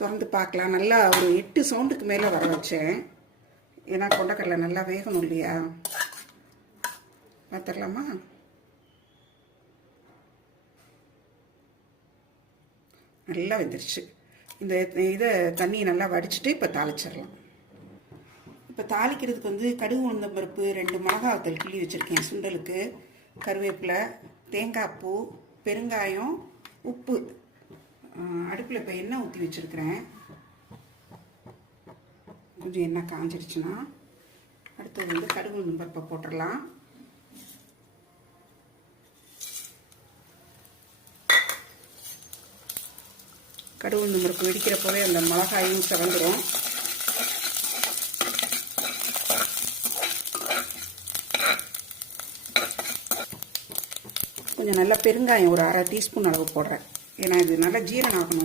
திறந்து பார்க்கலாம். நல்லா ஒரு 8 சவுண்டுக்கு மேலே வர வச்சேன். ஏன்னா கொண்டக்கடலை நல்லா வேகணும் இல்லையா. பார்த்துடலாமா? நல்லா வெந்துருச்சு. இந்த இதை தண்ணியை நல்லா வடிச்சிட்டு இப்போ தாளிச்சிடலாம். இப்போ தாளிக்கிறதுக்கு வந்து கடுகு உளுந்தம் பருப்பு, 2 மிளகாய் வத்தல் கிள்ளி வச்சுருக்கேன் சுண்டலுக்கு, கருவேப்பிலை, தேங்காய் பூ, பெருங்காயம், உப்பு. அடுப்பில் இப்போ எண்ணெய் ஊற்றி வச்சுருக்கிறேன். கொஞ்சம் எண்ணெய் காஞ்சிருச்சுன்னா அடுத்தது வந்து கடுகு உளுந்தம் பருப்பை போட்டுடலாம். கடுகு உளுந்தம் பருப்பு வெடிக்கிறப்பவே அந்த மிளகாயும் சிவந்துடும். கொஞ்சம் நல்லா பெருங்காயம் ஒரு 1/2 டீஸ்பூன் அளவு போடுறேன். ஏன்னா இது நல்லா ஜீரணம் ஆகணும்.